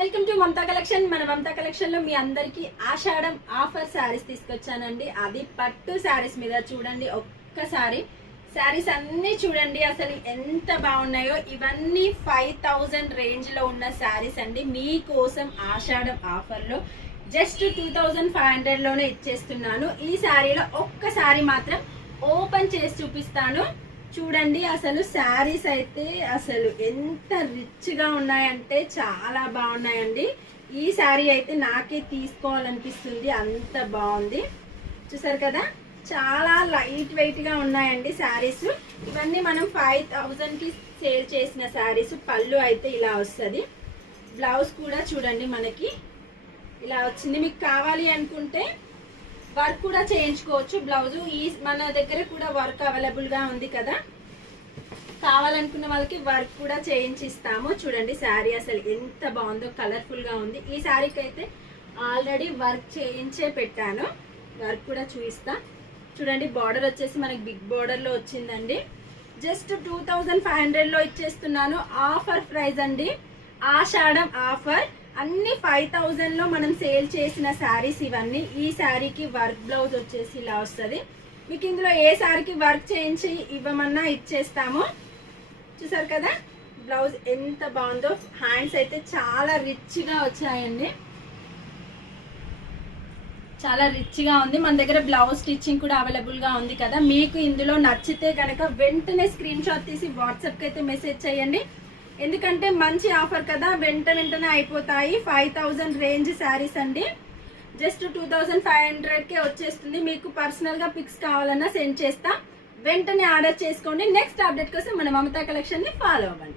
Welcome to Mamata collection. మన Mamata collection లో మీ అందరికి ఆషాఢం ఆఫర్ శారీస్ తీసుకొచ్చానండి. అది పట్టు శారీస్ మీద చూడండి. ఒక్కసారి శారీస్ అన్ని చూడండి అసలు ఎంత బాగున్నాయో. ఇవన్నీ 5000 రేంజ్ లో ఉన్న శారీస్ అండి. మీకోసం ఆషాఢం ఆఫర్ లో జస్ట్ 2500 లోనే ఇచ్చేస్తున్నాను. ఈ శారీలో ఒక్కసారి మాత్రం ఓపెన్ చేసి చూపిస్తాను. చూడండి అసలు శారీస్ అయితే అసలు ఎంత రిచ్ గా ఉన్నాయంటే చాలా బాగున్నాయండి. ఈ శారీ అయితే నాకే తీసుకోవాలనిపిస్తుంది, అంత బాగుంది. చూసారు కదా, చాలా లైట్ వెయిట్ గా ఉన్నాయండి శారీస్. ఇవన్నీ మనం 5000 కి సేల్ చేసిన శారీస్. పళ్ళు అయితే ఇలా వస్తుంది. బ్లౌజ్ కూడా చూడండి మనకి ఇలా వచ్చింది. మీకు కావాలి అనుకుంటే వర్క్ కూడా చేయించుకోవచ్చు. బ్లౌజ్ మన దగ్గర కూడా వర్క్ అవైలబుల్ గా ఉంది కదా, కావాలనుకున్న వాళ్ళకి వర్క్ కూడా చేయించిస్తాము. చూడండి శారీ అసలు ఎంత బాగుందో, కలర్ఫుల్ గా ఉంది. ఈ శారీకి అయితే ఆల్రెడీ వర్క్ చేయించే పెట్టాను, వర్క్ కూడా చూపిస్తా. చూడండి బార్డర్ వచ్చేసి మనకి బిగ్ బార్డర్ లో వచ్చిందండి. జస్ట్ 2500 లో ఇచ్చేస్తున్నాను. ఆఫర్ ప్రైస్ అండి, ఆషాఢం ఆఫర్. అన్ని 5000 లో మనం సేల్ చేసిన శారీస్ ఇవన్నీ. ఈ శారీకి వర్క్ బ్లౌజ్ వచ్చేసి ఇలా వస్తుంది. మీకు ఇందులో ఏ శారీకి వర్క్ చేయించి ఇవ్వమన్నా ఇచ్చేస్తాము. చూసారు కదా బ్లౌజ్ ఎంత బాగుందో. హ్యాండ్స్ అయితే చాలా రిచ్ గా వచ్చాయండి, చాలా రిచ్ గా ఉంది. మన దగ్గర బ్లౌజ్ స్టిచ్చింగ్ కూడా అవైలబుల్ గా ఉంది కదా. మీకు ఇందులో నచ్చితే కనుక వెంటనే స్క్రీన్ షాట్ తీసి వాట్సాప్ కి అయితే మెసేజ్ చేయండి. ఎందుకంటే మంచి ఆఫర్ కదా, వెంటనే అయిపోతాయి. 5000 రేంజ్ శారీస్ అండి. జస్ట్ 2500 కే వచ్చేస్తుంది. మీకు పర్సనల్ గా పిక్స్ కావాలన్నా సెండ్ చేస్తా. వెంటనే ఆర్డర్ చేసుకోండి. నెక్స్ట్ అప్డేట్ కోసం మన మమతా కలెక్షన్ ని ఫాలో అవ్వండి.